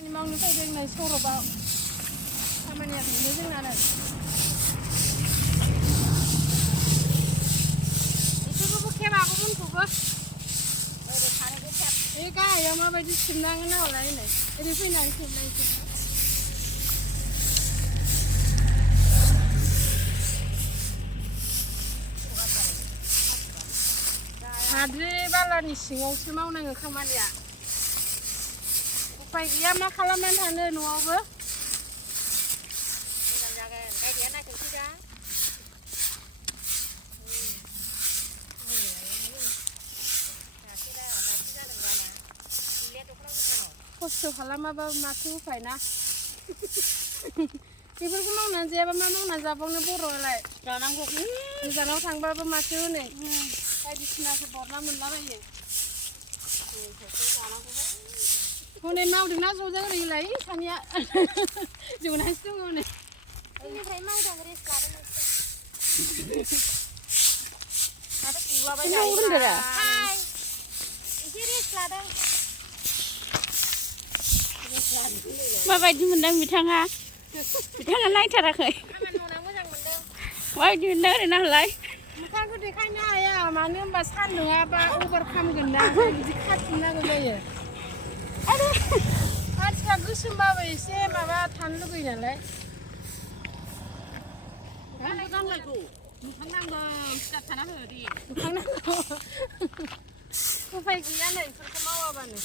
मावनो फैदों नै सरबाव खामानिया बेनो जोंनानो इसोरखौबो खेबागौमोनखौबो ओरै थानोबो खेब बे गाहायाव माबायदि सिबनाङो नालाय नै ओरै फैनानै सिबनायसो हाद्रि बालानि सिङावसो मावनाङो खामानिया उफाय गैया मा खालामनानै थानो न'आवबो मोजां जागोन गायदेया नायथोंसै दा खस्थ' खालामाबा माथो उफाय ना बेफोरखौ मावनानै जायाबा मा मावनानै जाबावनो बर'आलाय जानांगौ गोजानाव थांबाबो माथो हनै बायदिसिनाखौ बरना मोनलाबायो हनै मावदोंना ज'जों ओरैलाय सानैया जनासो दङ हनै जोंनिफ्राय मावदों रेस्ट लादों माथो गुलाबाय जायो एसे रेस्ट लादों माबायदि मोनदों बिथाङा नायथाराखै खामानि मावना मोजां मोनदों माबायदि मोनदों ओरैनो होलाय मोखांखौ देखायनो हाया मानो होनबा सान्दुङाबा अभार खामगोन ना बिदि खाथुमनांगौ जायो मानसिफ्रा गोसोमबाबो एसे माबा थानो लुगैयो नालाय नांलायगौ मोखां नांगौ सिथार थाना हो दे मोखां नांगौ उफाय गैया नै बेफोरखौ मावाबानो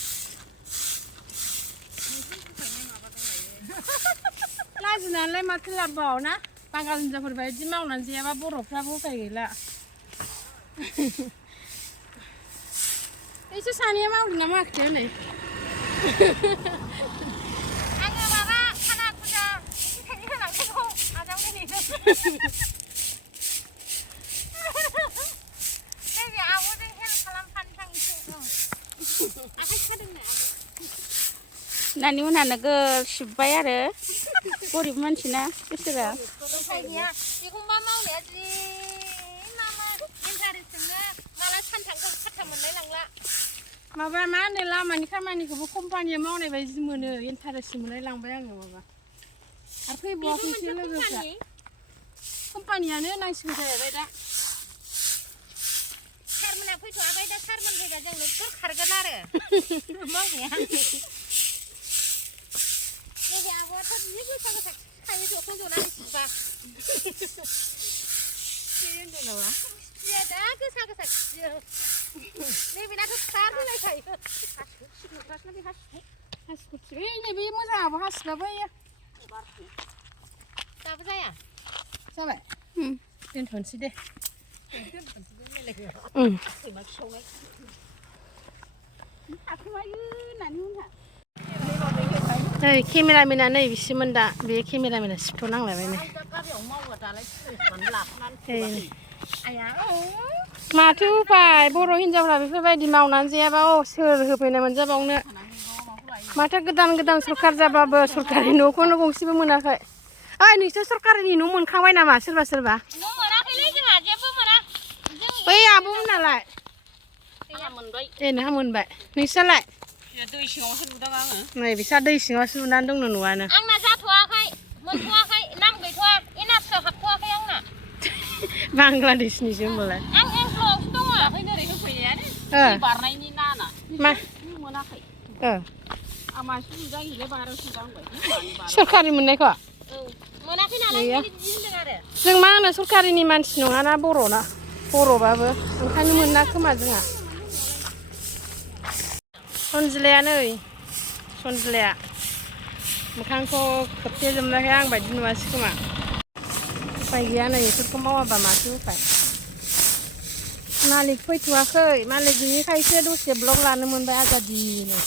लाजिनानैलाय माथो लाबबाव ना बांगाल हिनजावफोर बायदि मावनानै जायाबा बर'फ्राबो उफाय गैला एसे सानैया मावदों ना मावाखै हनै आङो माबा खाना फुजा एसे थाइनै होलांनायखौ आजावनो नेदों नैबे आब'जों हेल्प खालामफानो थांनोसै आखाइ सादोंनो आब' नानि मोनहा नोगोर सिब्बाय आरो गरिब मानसिना बिसोरा उफाय गैया एखमबा मावनाया जि मामा इन्टारेस्टजोंनो माला सानथामखौ फात्ता मोनलाय लांला माबा मा होनो लामानि खामानिखौबो कम्पानियाव मावनाय बायदि मोनो इन्टारेस्ट मोनलाय लांबाय आङो माबा आरो फैबावाखैसो लोगोफ्रा कम्पानियानो नांसिगौ जाहैबाय दा सारमोना फैथ'वाखै दा सारमोन फैबा जों नोगोर खारगोन आरो मावनाया नैबे आब'आथ' जि गोसा गोसा खायो जखन जनानै सिबा होनदों नामा सिया दा गोसा गोसा खियो नैबेनाथ' खार होलायखायो हासिब नैबे मोजां आब' हासिबा बैयो दाबो जाया जाबाय दोनथ'नोसै दे नै केमेरामेना नै बिसोमोन दा बे केमेरामेना सिबथ' नांलायबाय माथो उफाय बर' हिनजावफ्रा बेफोरबायदि मावनानै जायाबा सोर होफैनो मोनजाबावनो माथो गोदान गोदान सरखार जाबाबो सरकारि न'खौनो गंसेबो मोनाखै ओइ नोंसोर सरकारिनि न' मोनखांबाय नामा सोरबा सोरबा बै आब'मोनालाय ए नोंहा मोनबाय नोंस्रालाय दै सिङावसो नुदों आङो नै बिसा दै सिङावसो नुनानै दंनो न'आनो आंना जाथ'वाखै मोनथ'वाखै नाम गैथ'वा एनआरसियाव हाबथ'वाखै आंना बांलादेशनिसो होनबालाय आं एंख्ल'आवसो दङ दाख्लैनो ओरै होफैनायानो बारनायनि नाना मा मोनाखै आं मानसि नुदों इलाय बारसो दांबाय सरकारि मोननायखौ मोनाखै नालाय बिदि होनदों आरो जों मा होनो सरकारिनि मानसि नङाना बर'बाबो ओंखायनो मोना खोमा जोंहा सनजिलाया नै सनजिलाया मोखांखौ खोबथेजोबनायखाय आं बायदि नुवासै खोमा उफाय गैया नै बेफोरखौ मावाबा माथो उफाय मालिक फैथ'वाखै मालिक गैयिखायसो दसे ब्लग लानो मोनबाय आजादिनो